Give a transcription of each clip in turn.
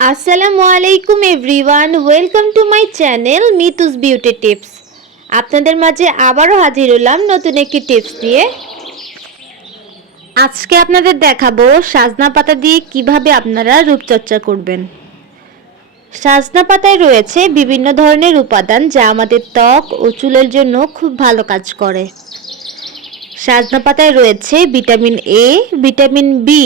আসসালামু আলাইকুম everyone, welcome to my channel Mitu's beauty tips. আপনাদের মাঝে আবারও হাজির হলাম নতুন একটি টিপস দিয়ে। আজকে আপনাদের দেখাবো সজনা পাতা দিয়ে কিভাবে আপনারা রূপচর্চা করবেন। সজনা পাতায় রয়েছে বিভিন্ন ধরনের উপাদান যা আমাদের ত্বক ও চুলের জন্য খুব ভালো কাজ করে। সজনা পাতায় রয়েছে vitamin A, vitamin B,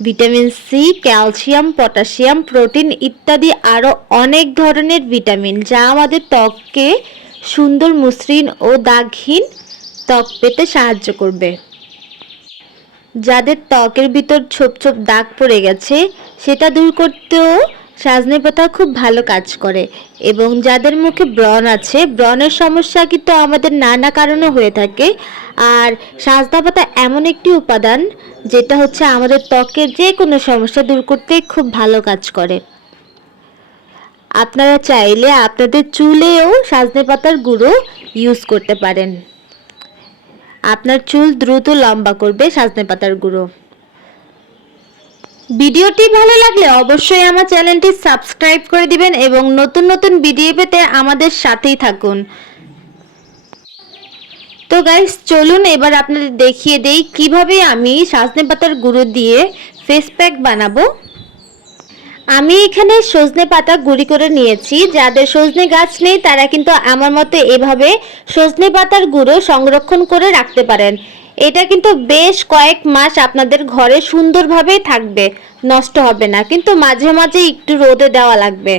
vitamin C, calcium, potassium, protein ইত্যাদি আরও অনেক ধরনের ভিটামিন যা আমাদের ত্বককে সুন্দর, মসৃণ ও দাগহীন ত্বক পেতে সাহায্য করবে। যাদের ত্বকের ভিতর ছোপ ছোপ দাগ পড়ে গেছে সেটা দূর করতেও সজনে পাতা খুব ভালো কাজ করে। এবং যাদের মুখে ব্রণ আছে, ব্রণের সমস্যা কিন্তু আমাদের নানা কারণে হয়ে থাকে। আর সজনা পাতা এমন একটি উপাদান যেটা হচ্ছে আমাদের ত্বকের যে কোনো সমস্যা দূর করতে খুব ভালো কাজ করে। আপনারা চাইলে আপনাদের চুলেও সজনে পাতার গুঁড়ো ইউজ করতে পারেন। আপনার চুল দ্রুত লম্বা করবে সজনে পাতার গুঁড়ো। ভিডিওটি ভালো লাগলে অবশ্যই আমার চ্যানেলটি সাবস্ক্রাইব করে দিবেন এবং নতুন নতুন ভিডিও পেতে আমাদের সাথেই থাকুন। তো গাইস, চলুন এবার আপনাদের দেখিয়ে দেই কিভাবে আমি সজনে পাতার গুঁড়ো দিয়ে ফেস প্যাক বানাবো। আমি এখানে সজনে পাতা গুঁড়ি করে নিয়েছি। যাদের সজনে গাছ নেই তারা কিন্তু আমার মতো এভাবে সজনে পাতার গুঁড়ো সংরক্ষণ করে রাখতে পারেন। এটা কিন্তু বেশ কয়েক মাস আপনাদের ঘরে সুন্দরভাবে থাকবে, নষ্ট হবে না, কিন্তু মাঝে মাঝে একটু রোদে দেওয়া লাগবে।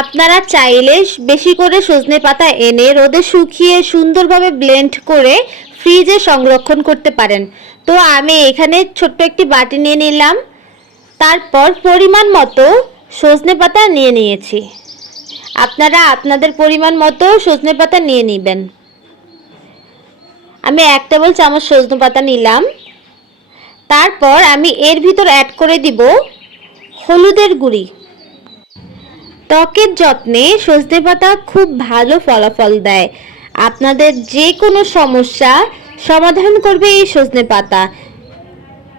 আপনারা চাইলে বেশি করে সজনে পাতা এনে রোদে শুকিয়ে সুন্দরভাবে ব্লেন্ড করে ফ্রিজে সংরক্ষণ করতে পারেন। তো আমি এখানে ছোট্ট একটি বাটি নিয়ে নিলাম, তারপর পরিমাণ মতো সজনে পাতা নিয়ে নিয়েছি। আপনারা আপনাদের পরিমাণ মতো সজনে পাতা নিয়ে নেবেন। আমি 1 টেবিল চামচ সজনে পাতা নিলাম। তারপর আমি এর ভিতর অ্যাড করে দিব হলুদের গুঁড়ি। ত্বকের যত্নে সজনে পাতা খুব ভালো ফলাফল দেয়। আপনাদের যে কোনো সমস্যা সমাধান করবে এই সজনে পাতা।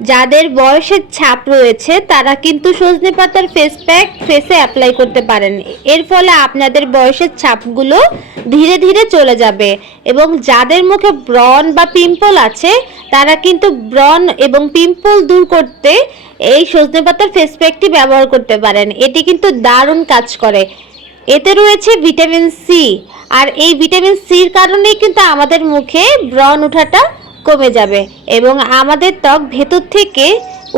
যাদের বয়সের ছাপ রয়েছে তারা কিন্তু সজনে পাতার ফেস প্যাক ফেসে অ্যাপ্লাই করতে পারেন। এর ফলে আপনাদের বয়সের ছাপগুলো ধীরে ধীরে চলে যাবে। এবং যাদের মুখে ব্রণ বা পিম্পল আছে তারা কিন্তু ব্রণ এবং পিম্পল দূর করতে এই সজনে পাতার ফেস প্যাকটি ব্যবহার করতে পারেন। এটি কিন্তু দারুণ কাজ করে। এতে রয়েছে ভিটামিন সি, আর এই ভিটামিন সির কারণেই কিন্তু আমাদের মুখে ব্রণ ওঠাটা কমে যাবে এবং আমাদের ত্বক ভেতর থেকে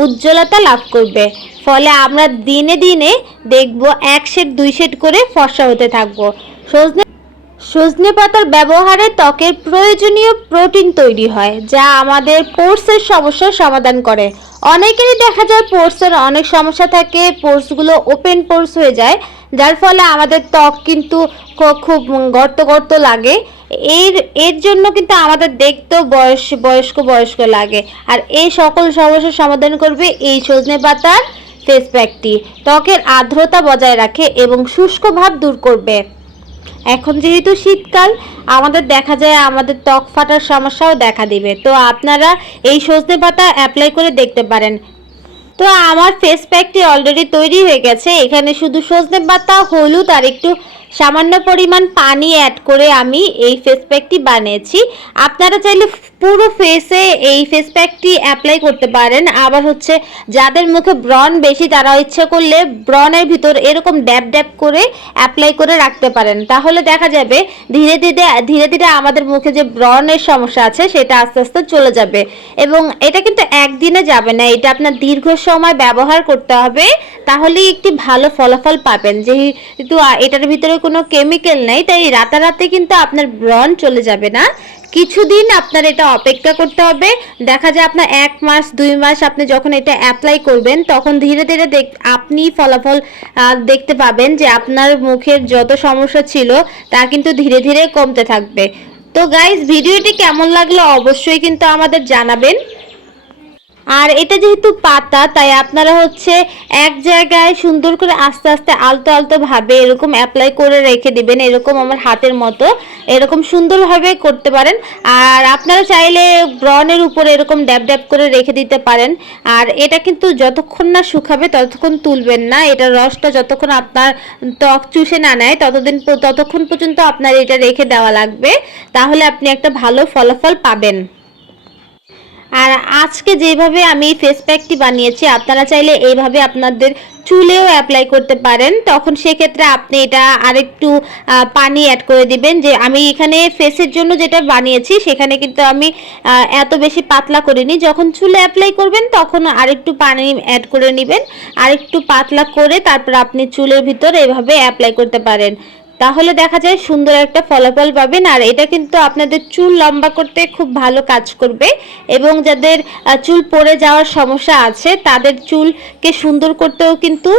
উজ্জ্বলতা লাভ করবে। ফলে আমরা দিনে দিনে দেখব 1 শেড 2 শেড করে ফর্সা হতে থাকবো। সজনে পাতার ব্যবহারে ত্বকের প্রয়োজনীয় প্রোটিন তৈরি হয় যা আমাদের পোর্সের সমস্যার সমাধান করে। অনেকেরই দেখা যায় পোর্সের অনেক সমস্যা থাকে, পোর্সগুলো ওপেন পোর্স হয়ে যায়, যার ফলে আমাদের ত্বক কিন্তু খুব গর্ত গর্ত লাগে। এর জন্য কিন্তু আমাদের দেখতেও বয়স্ক লাগে। আর এই সকল সমস্যার সমাধান করবে এই সজনে পাতার ফেস প্যাকটি। ত্বকের আর্দ্রতা বজায় রাখে এবং শুষ্ক ভাব দূর করবে। এখন যেহেতু শীতকাল, আমাদের দেখা যায় আমাদের ত্বক ফাটার সমস্যাও দেখা দিবে। তো আপনারা এই সজনে পাতা অ্যাপ্লাই করে দেখতে পারেন। তো আমার ফেস প্যাকটি অলরেডি তৈরি হয়ে গেছে। এখানে শুধু সজনে পাতা, হলুদ আর একটু সামান্য পরিমাণ পানি অ্যাড করে আমি এই ফেস প্যাকটি বানিয়েছি। আপনারা চাইলে পুরো ফেসে এই ফেস প্যাকটি অ্যাপ্লাই করতে পারেন। আবার হচ্ছে যাদের মুখে ব্রণ বেশি তারা ইচ্ছে করলে ব্রণের ভিতর এরকম ড্যাব ড্যাব করে অ্যাপ্লাই করে রাখতে পারেন। তাহলে দেখা যাবে ধীরে ধীরে আমাদের মুখে যে ব্রণের সমস্যা আছে সেটা আস্তে আস্তে চলে যাবে। এবং এটা কিন্তু একদিনে যাবে না, এটা আপনার দীর্ঘ সময় ব্যবহার করতে হবে, তাহলেই একটি ভালো ফলাফল পাবেন। যেহেতু এটার ভিতরে কোনো কেমিক্যাল নেই তাই রাতারাতি কিন্তু আপনার ব্রণ চলে যাবে না। কিছুদিন আপনার এটা অপেক্ষা করতে হবে। দেখা যায় আপনার 1 মাস 2 মাস আপনি যখন এটা অ্যাপ্লাই করবেন তখন ধীরে ধীরে আপনি ফলাফল দেখতে পাবেন যে আপনার মুখের যত সমস্যা ছিল তা কিন্তু ধীরে ধীরে কমতে থাকবে। তো গাইস, ভিডিওটি কেমন লাগলো অবশ্যই কিন্তু আমাদের জানাবেন। আর এটা যেহেতু পাতা, তাই আপনারা হচ্ছে এক জায়গায় সুন্দর করে আস্তে আস্তে আলতো আলতো ভাবে এরকম অ্যাপ্লাই করে রেখে দিবেন, এরকম আমার হাতের মতো এরকম সুন্দরভাবে করতে পারেন। আর আপনারা চাইলে ব্রণের উপরে এরকম ড্যাব ড্যাব করে রেখে দিতে পারেন। আর এটা কিন্তু যতক্ষণ না শুকাবে ততক্ষণ তুলবেন না, এটার রসটা যতক্ষণ আপনার ত্বক চুষে না নেয় ততক্ষণ পর্যন্ত আপনার এটা রেখে দেওয়া লাগবে, তাহলে আপনি একটা ভালো ফলাফল পাবেন। আর আজকে যেভাবে আমি ফেস প্যাকটি বানিয়েছি, আপনারা চাইলে এইভাবে আপনাদের চুলেও অ্যাপ্লাই করতে পারেন। তখন সেক্ষেত্রে আপনি এটা আরেকটু পানি অ্যাড করে দিবেন। যে আমি এখানে ফেসের জন্য যেটা বানিয়েছি সেখানে কিন্তু আমি এত বেশি পাতলা করিনি। যখন চুলে অ্যাপ্লাই করবেন তখন আরেকটু পানি অ্যাড করে নেবেন, আরেকটু পাতলা করে তারপর আপনি চুলের ভিতর এভাবে অ্যাপ্লাই করতে পারেন। তাহলে দেখা যায় সুন্দর একটা ফলাফল পাবেন। আর এটা কিন্তু আপনাদের চুল লম্বা করতে খুব ভালো কাজ করবে, এবং যাদের চুল পড়ে যাওয়ার সমস্যা আছে তাদের চুলকে সুন্দর করতেও কিন্তু,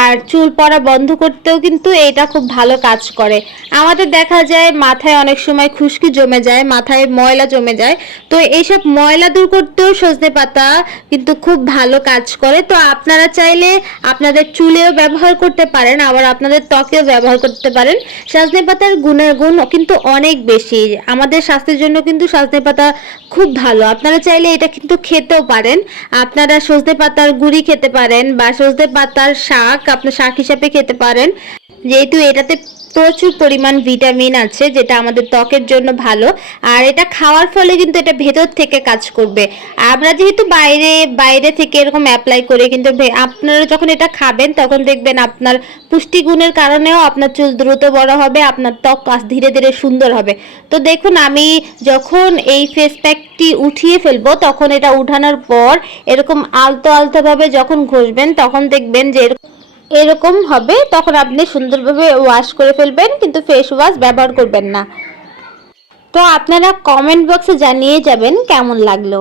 আর চুল পড়া বন্ধ করতেও কিন্তু এটা খুব ভালো কাজ করে। আমাদের দেখা যায় মাথায় অনেক সময় খুশকি জমে যায়, মাথায় ময়লা জমে যায়, তো এইসব ময়লা দূর করতেও সজনে পাতা কিন্তু খুব ভালো কাজ করে। তো আপনারা চাইলে আপনাদের চুলেও ব্যবহার করতে পারেন, আবার আপনাদের ত্বকেও ব্যবহার করতে পারেন। সজনে পাতার গুণ কিন্তু অনেক বেশি, আমাদের স্বাস্থ্যের জন্য কিন্তু সজনে পাতা খুব ভালো। আপনারা চাইলে এটা কিন্তু খেতেও পারেন, আপনারা সজনে পাতার গুঁড়ি খেতে পারেন, বা সজনে পাতার শাক আপনার শাক হিসাবে খেতে পারেন, যেহেতু এটাতে প্রচুর পরিমাণ ভিটামিন আছে যেটা আমাদের ত্বকের জন্য ভালো। আর এটা খাওয়ার ফলে কিন্তু এটা ভেতর থেকে কাজ করবে। আমরা যেহেতু বাইরে থেকে এরকম অ্যাপ্লাই করে, কিন্তু আপনারা যখন এটা খাবেন তখন দেখবেন আপনার পুষ্টিগুণের কারণেও আপনার চুল দ্রুত বড় হবে, আপনার ত্বক ধীরে ধীরে সুন্দর হবে। তো দেখুন, আমি যখন এই ফেস প্যাকটি উঠিয়ে ফেলবো তখন এটা উঠানোর পর এরকম আলতো আলতোভাবে যখন ঘষবেন তখন দেখবেন যে এরকম হবে, তখন আপনি সুন্দরভাবে ওয়াশ করে ফেলবেন, কিন্তু ফেস ওয়াশ ব্যবহার করবেন না। তো আপনারা কমেন্ট বক্সে জানিয়ে যাবেন কেমন লাগলো।